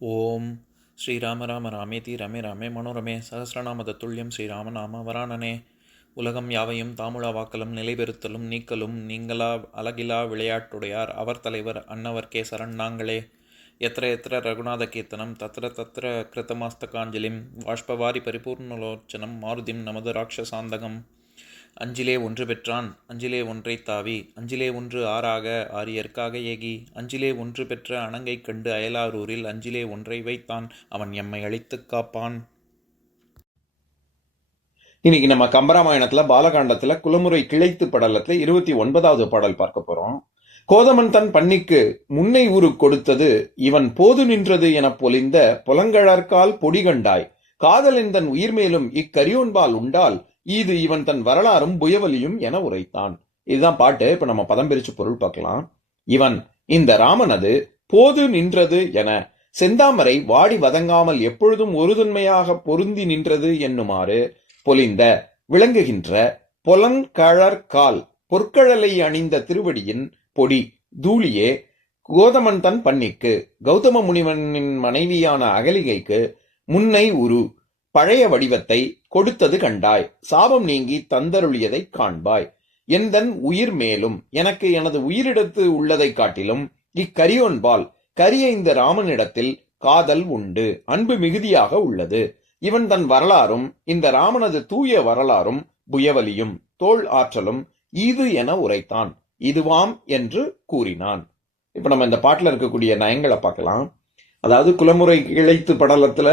ஓம் ஸ்ரீராம ராம ராமேதி ரமே ராமே மனோரமே சகசிரநாம தத்துல்யம் ஸ்ரீராம நாம வராணனே. உலகம் யாவையும் தாமுழா வாக்கலும் நிலைபெறுத்தலும் நீக்கலும் நீங்களா அழகிலா விளையாட்டுடையார் அவர் தலைவர் அன்னவர் சரண் நாங்களே. எத்திர எத்திர ரகுநாத கீர்த்தனம் தத்திர தத்திர கிருத்தமாஸ்தகாஞ்சலிம் வாஷ்பவாரி பரிபூர்ணலோச்சனம் மாருதிம் நமது ராட்சசாந்தகம். அஞ்சிலே ஒன்று பெற்றான் அஞ்சிலே ஒன்றை தாவி அஞ்சிலே ஒன்று ஆறாக ஆரியர்க்காக ஏகி அஞ்சிலே ஒன்று பெற்ற அணங்கை கண்டு அயலாரூரில் அஞ்சிலே ஒன்றை வைத்தான் அவன் எம்மை அழித்துக் காப்பான். இன்னைக்கு நம்ம கம்பராமாயணத்துல பாலகாண்டத்துல குலமுறை கிளைத்து படலத்துல 29வது பாடல் பார்க்க போறோம். கோதமன் தன் பண்ணிக்கு முன்னை ஊரு கொடுத்தது இவன் போது நின்றது எனப் பொலிந்த புலங்கழற்கால் பொடிகண்டாய் காதலின் தன் உயிர் மேலும் இக்கரியோன்பால் உண்டால் இது இவன் தன் வரலாறும் புயவலியும் என உரைத்தான். இதுதான் பாட்டு. இப்ப நம்ம பதம் பிரிச்சு பொருள் பார்க்கலாம். இவன் இந்த ராமனது போது நின்றது என செந்தாமரை வாடி வதங்காமல் எப்பொழுதும் ஒருதன்மையாக பொருந்தி நின்றது என்னுமாறு பொலிந்த விளங்குகின்ற பொலன்கழற்கால் பொற்கழலை அணிந்த திருவடியின் பொடி தூளியே கோதமன் தன் பண்ணிக்கு கௌதம முனிவனின் மனைவியான அகலிகைக்கு முன்னை உரு பழைய வடிவத்தை கொடுத்தது கண்டாய் சாபம் நீங்கி தந்தருளியதை காண்பாய். எந்தன் உயிர் மேலும் எனக்கு எனது உயிரிடத்து உள்ளதை காட்டிலும் இக்கரியோன்பால் கரிய இந்த ராமனிடத்தில் காதல் உண்டு, அன்பு மிகுதியாக உள்ளது. இவன் தன் வரலாறும் இந்த ராமனது தூய வரலாறும் புயவலியும் தோள் ஆற்றலும் இது என உரைத்தான். இதுவாம் என்று கூறினான். இப்ப நம்ம இந்த பாட்டுல இருக்கக்கூடிய நயங்களை பார்க்கலாம். அதாவது குலமுறை கிளைத்து படலத்துல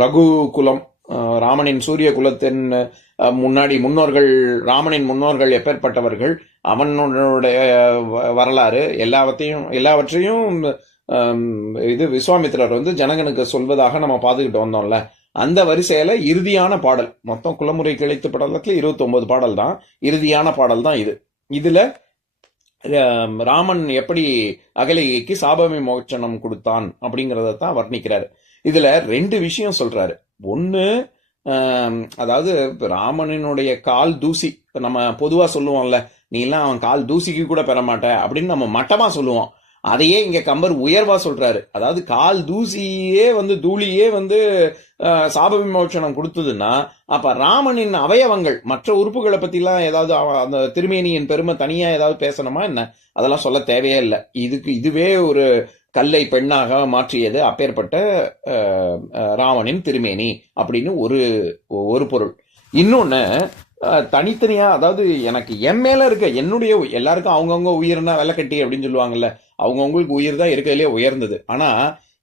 ரகு குலம், ராமனின் சூரிய குலத்தின் முன்னாடி முன்னோர்கள், ராமனின் முன்னோர்கள் எப்பேற்பட்டவர்கள், அவனுடைய வரலாறு எல்லாவற்றையும் இது விஸ்வாமித்திரர் ஜனகனுக்கு சொல்வதாக நம்ம பார்த்துக்கிட்டு வந்தோம்ல. அந்த வரிசையில இறுதியான பாடல், மொத்தம் குலமுறை கிளைத்து படலத்துல 29 பாடல் தான், இறுதியான பாடல் தான் இது. இதுல ராமன் எப்படி அகலிகைக்கு சாப விமோச்சனம் கொடுத்தான் அப்படிங்கறத தான் வர்ணிக்கிறாரு. இதுல 2 விஷயம் சொல்றாரு. ஒண்ணு, அதாவது ராமனினுடைய கால் தூசி, நம்ம பொதுவா சொல்லுவோம்ல, நீ எல்லாம் அவன் கால் தூசிக்கு கூட பெற மாட்ட அப்படின்னு நம்ம மட்டமா சொல்லுவோம். அதையே இங்க கம்பர் உயர்வா சொல்றாரு. அதாவது கால் தூசியே தூளியே சாப விமோச்சனம் கொடுத்ததுன்னா, அப்ப ராமனின் அவயவங்கள் மற்ற உறுப்புகளை பத்தி எல்லாம் ஏதாவது அந்த திருமேனியின் பெருமை தனியா ஏதாவது பேசணுமா என்ன? அதெல்லாம் சொல்ல தேவையே இல்லை. இதுவே ஒரு கல்லை பெண்ணாக மாற்றியது அப்பேற்பட்ட ராமனின் திருமேனி அப்படின்னு ஒரு பொருள். இன்னொன்னு, தனித்தனியா, அதாவது எனக்கு என் மேல இருக்க என்னுடைய எல்லாருக்கும் அவங்கவுங்க உயிர்னா வெள்ளை கட்டி அப்படின்னு சொல்லுவாங்கல்ல, அவங்கவுங்களுக்கு உயிர் தான் இருக்கிறதுலே உயர்ந்தது. ஆனா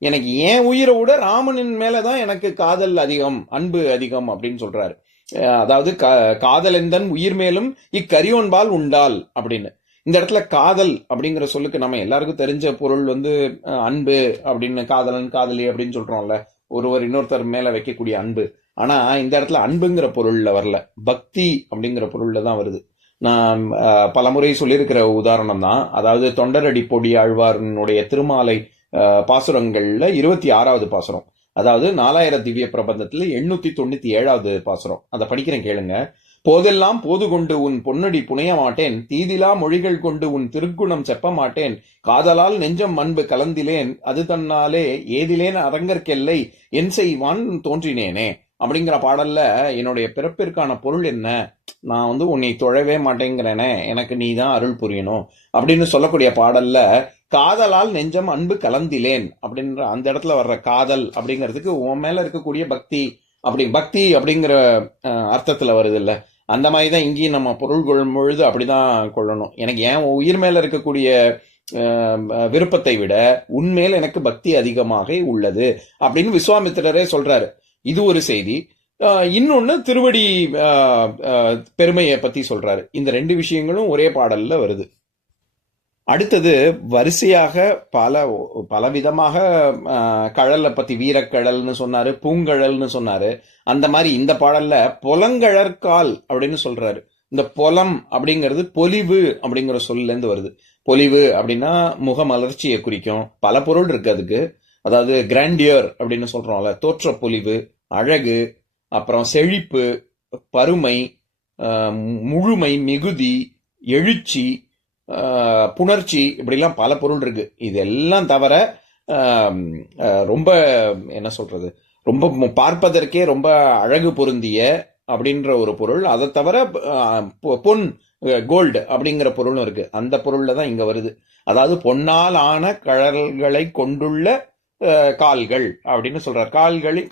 எனக்கு என் உயிரை விட ராமனின் மேலதான் எனக்கு காதல் அதிகம், அன்பு அதிகம் அப்படின்னு சொல்றாரு. அதாவது காதல் எந்தன் உயிர் மேலும் இக்கரியோன்பால் உண்டால் அப்படின்னு. இந்த இடத்துல காதல் அப்படிங்கிற சொல்லுக்கு நம்ம எல்லாருக்கும் தெரிஞ்ச பொருள் அன்பு அப்படின்னு, காதலன் காதலி அப்படின்னு சொல்றோம்ல, ஒருவர் இன்னொருத்தர் மேல வைக்கக்கூடிய அன்பு. ஆனா இந்த இடத்துல அன்புங்கிற பொருள்ல வரல, பக்தி அப்படிங்கிற பொருள்ல தான் வருது. நான் பலமுறை சொல்லியிருக்கிற உதாரணம் தான். அதாவது தொண்டரடி பொடி ஆழ்வாரனுடைய திருமாலை பாசுரங்கள்ல 26வது பாசுரம், அதாவது 4000 திவ்ய பிரபந்தத்துல 897வது பாசுரம். அதை படிக்கிறேன் கேளுங்க. போதெல்லாம் போது கொண்டு உன் பொன்னடி புனைய மாட்டேன், தீதிலா மொழிகள் கொண்டு உன் திருக்குணம் செப்ப மாட்டேன், காதலால் நெஞ்சம் அன்பு கலந்திலேன் அது தன்னாலே ஏதிலேன் அரங்கற்கெல்லை என் செய்வான் தோன்றினேனே அப்படிங்கிற பாடல்ல என்னுடைய பிறப்பிற்கான பொருள் என்ன, நான் உன்னை தொழவே மாட்டேங்கிறேனே, எனக்கு நீ தான் அருள் புரியணும் அப்படின்னு சொல்லக்கூடிய பாடல்ல காதலால் நெஞ்சம் அன்பு கலந்திலேன் அப்படின்ற அந்த இடத்துல வர்ற காதல் அப்படிங்கிறதுக்கு உன் மேல இருக்கக்கூடிய பக்தி அப்படிங்கிற அர்த்தத்துல வருது இல்ல. அந்த மாதிரிதான் இங்கேயும் நம்ம பொருள் கொள்ளும் பொழுது அப்படிதான் கொள்ளணும். எனக்கு ஏன் உயிர் மேல இருக்கக்கூடிய விருப்பத்தை விட உன்மேல் எனக்கு பக்தி அதிகமாக உள்ளது அப்படின்னு விஸ்வாமித்திரரே சொல்றாரு. இது ஒரு செய்தி. இன்னொன்னு திருவடி பெருமையை பத்தி சொல்றாரு. இந்த 2 விஷயங்களும் ஒரே பாடல்ல வருது. அடுத்தது வரிசையாக பலவிதமாக கழலை பத்தி, வீரக்கழல்னு சொன்னாரு, பூங்கழல்னு சொன்னாரு. அந்த மாதிரி இந்த பாடல்ல பொலங்கழற்கால் அப்படின்னு சொல்றாரு. இந்த பொலம் அப்படிங்கிறது பொலிவு அப்படிங்கிற சொல்ல இருந்து வருது. பொலிவு அப்படின்னா முகமலர்ச்சியை குறிக்கும். பல பொருள் இருக்கு அதுக்கு. அதாவது கிராண்டியர் அப்படின்னு சொல்றோம்ல, தோற்ற பொலிவு, அழகு, அப்புறம் செழிப்பு, பருமை, முழுமை, மிகுதி, எழுச்சி, புணர்ச்சி, இப்படிலாம் பல பொருள் இருக்கு. இதெல்லாம் தவிர ரொம்ப என்ன சொல்றது, ரொம்ப பார்ப்பதற்கே ரொம்ப அழகு பொருந்திய அப்படின்ற ஒரு பொருள். அதை தவிர பொன், கோல்டு அப்படிங்கிற பொருளும் இருக்கு. அந்த பொருள்ல தான் இங்க வருது. அதாவது பொன்னால் ஆன கழல்களை கொண்டுள்ள கால்கள் அப்படின்னு சொல்றார்.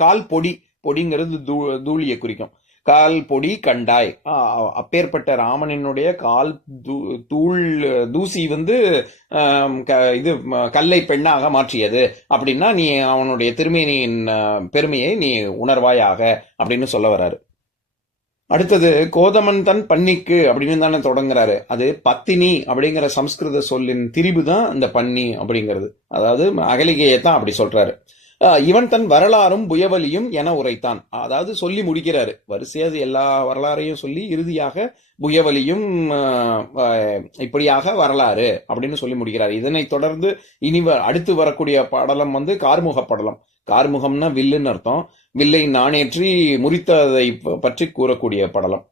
கால் பொடி, பொடிங்கிறது தூளியை குறிக்கும். கால் பொடி கண்டாய். அப்பேற்பட்ட ராமனினுடைய கால் தூள் தூசி வந்து இது கல்லை பெண்ணாக மாற்றியது அப்படின்னா நீ அவனுடைய திருமேனியின் பெருமையை நீ உணர்வாயாக அப்படின்னு சொல்ல வர்றாரு. அடுத்தது கோதமன் தன் பன்னிக்கு அப்படின்னு தானே தொடங்குறாரு. அது பத்தினி அப்படிங்கிற சம்ஸ்கிருத சொல்லின் திரிபு தான் இந்த பன்னி அப்படிங்கிறது. அதாவது அகலிகையை தான் அப்படி சொல்றாரு. இவன் தன் வரலாறும் புயவலியும் என உரைத்தான். அதாவது சொல்லி முடிக்கிறாரு. வரிசையா எல்லா வரலாறையும் சொல்லி இறுதியாக புயவலியும் இப்படியாக வரலாறு அப்படின்னு சொல்லி முடிக்கிறார். இதனைத் தொடர்ந்து இனி அடுத்து வரக்கூடிய படலம் வந்து கார்முக படலம். கார்முகம்னா வில்லுன்னு அர்த்தம். வில்லை நாணேற்றி முறித்ததை பற்றி கூறக்கூடிய படலம்.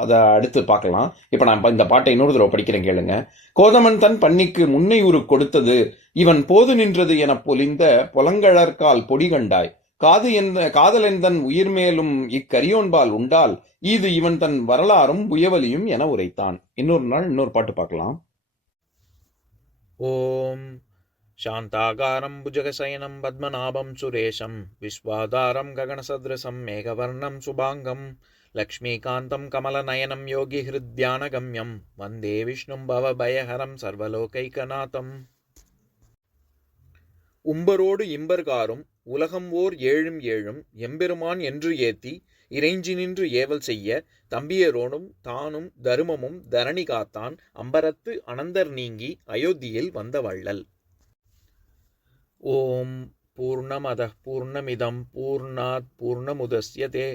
அதை அடுத்து பார்க்கலாம். இப்ப நான் இந்த பாட்டை இன்னொரு தடவை படிக்கிறேன், கேளுங்க. கோதமன் தன் பன்னிக்கு முன்னை உரு கொடுத்தது, இவன் போது நின்றது என பொலிந்த பொலங்கழற்கால் பொடி கண்டாய். காதலன் தன் உயிர் மேலும் இக்கரியோன்பால் உண்டால் இது இவன் தன் வரலாறும் புயவலியும் என உரைத்தான். இன்னொரு நாள் இன்னொரு பாட்டு பார்க்கலாம். ஓம் சாந்தாகாரம் புஜகசயனம் பத்மநாபம் சுரேஷம் விஸ்வாதாரம் ககனசத்ரசம் மேகவர்ணம் சுபாங்கம் லக்ஷ்மீகாந்தம் கமலநயனம் யோகி ஹிருத்யானகம்யம் வந்தே விஷ்ணும் பவபயஹரம் சர்வலோகைகநாதம். உம்பரோடு இம்பர்காரும் உலகம் ஓர் ஏழும் ஏழும் எம்பெருமான் என்று ஏத்தி இறைஞ்சி நின்று ஏவல் செய்ய தம்பியரோனும் தானும் தருமமும் தரணி காத்தான் அம்பரத்து அனந்தர் நீங்கி அயோத்தியில் வந்த வள்ளல். ஓம் பூர்ணமதః பூர்ணமிதம் பூர்ணாத் பூர்ணமுதஸ்யதே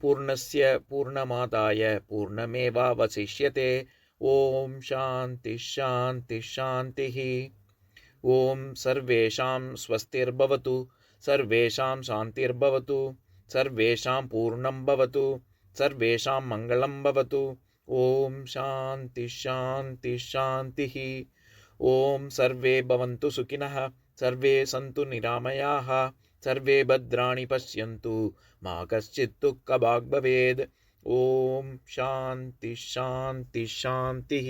பூர்ணஸ்ய பூர்ணமாதாய பூர்ணமேவாவசிஷ்யதே. ஓம் சாந்தி சாந்தி சாந்திஹி. ஓம் சர்வேஷாம் ஸ்வஸ்திர்பவது சர்வேஷாம் சாந்திர்பவது சர்வேஷாம் பூர்ணம் பவது சர்வேஷாம் மங்களம் பவது. ஓம் சாந்தி சாந்தி சாந்திஹி. ஓம் சர்வே பவந்து சுகினः सर्वे सन्तु निरामयाः सर्वे भद्राणि पश्यन्तु मा कश्चित् दुःखभाग् भवेत्. ओम शांति शांति शांति.